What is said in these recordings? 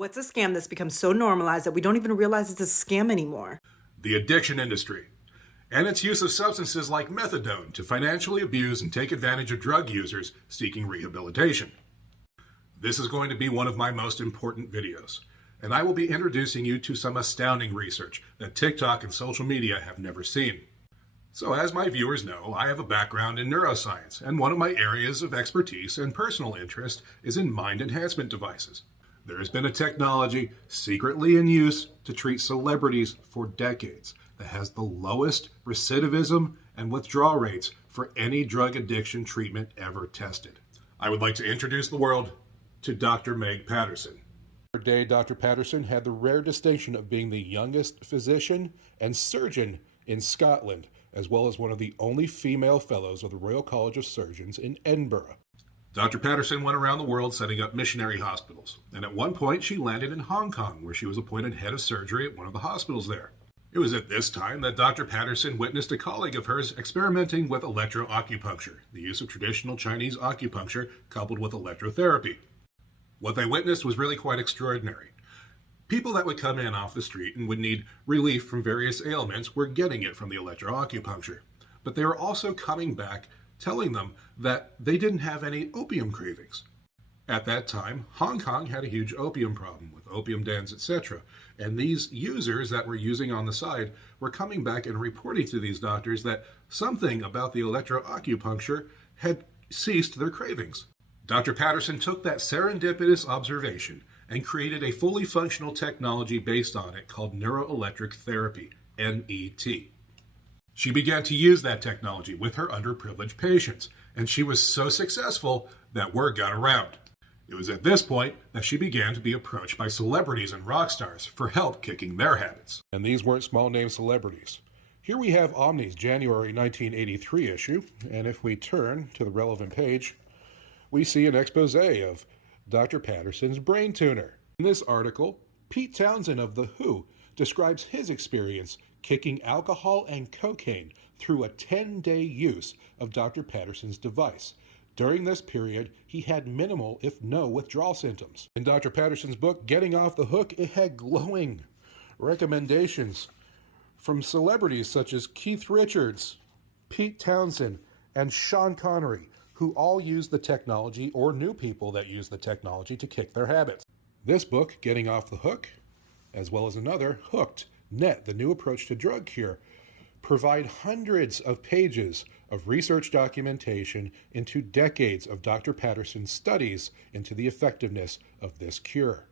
What's a scam that's become so normalized that we don't even realize it's a scam anymore? The addiction industry, and its use of substances like methadone to financially abuse and take advantage of drug users seeking rehabilitation. This is going to be one of my most important videos, and I will be introducing you to some astounding research that TikTok and social media have never seen. So as my viewers know, I have a background in neuroscience, and one of my areas of expertise and personal interest is in mind enhancement devices. There has been a technology secretly in use to treat celebrities for decades that has the lowest recidivism and withdrawal rates for any drug addiction treatment ever tested. I would like to introduce the world to Dr. Meg Patterson. Her day, Dr. Patterson had the rare distinction of being the youngest physician and surgeon in Scotland, as well as one of the only female fellows of the Royal College of Surgeons in Edinburgh. Dr. Patterson went around the world setting up missionary hospitals, and at one point she landed in Hong Kong, where she was appointed head of surgery at one of the hospitals there. It was at this time that Dr. Patterson witnessed a colleague of hers experimenting with electroacupuncture, the use of traditional Chinese acupuncture coupled with electrotherapy. What they witnessed was really quite extraordinary. People that would come in off the street and would need relief from various ailments were getting it from the electroacupuncture, but they were also coming back telling them that they didn't have any opium cravings. At that time, Hong Kong had a huge opium problem with opium dens, etc. And these users that were using on the side were coming back and reporting to these doctors that something about the electroacupuncture had ceased their cravings. Dr. Patterson took that serendipitous observation and created a fully functional technology based on it called neuroelectric therapy, NET. She began to use that technology with her underprivileged patients, and she was so successful that word got around. It was at this point that she began to be approached by celebrities and rock stars for help kicking their habits. And these weren't small-name celebrities. Here we have Omni's January 1983 issue, and if we turn to the relevant page, we see an expose of Dr. Patterson's brain tuner. In this article, Pete Townsend of The Who describes his experience kicking alcohol and cocaine through a 10-day use of Dr. Patterson's device. During this period, he had minimal, if no, withdrawal symptoms. In Dr. Patterson's book, Getting Off the Hook, it had glowing recommendations from celebrities such as Keith Richards, Pete Townsend, and Sean Connery, who all used the technology or knew people that used the technology to kick their habits. This book, Getting Off the Hook, as well as another, Hooked, NET, the new approach to drug cure, provide hundreds of pages of research documentation into decades of Dr. Patterson's studies into the effectiveness of this cure.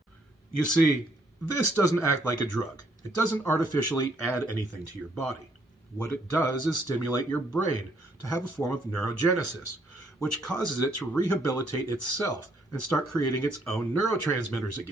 You see, this doesn't act like a drug. It doesn't artificially add anything to your body. What it does is stimulate your brain to have a form of neurogenesis, which causes it to rehabilitate itself and start creating its own neurotransmitters again.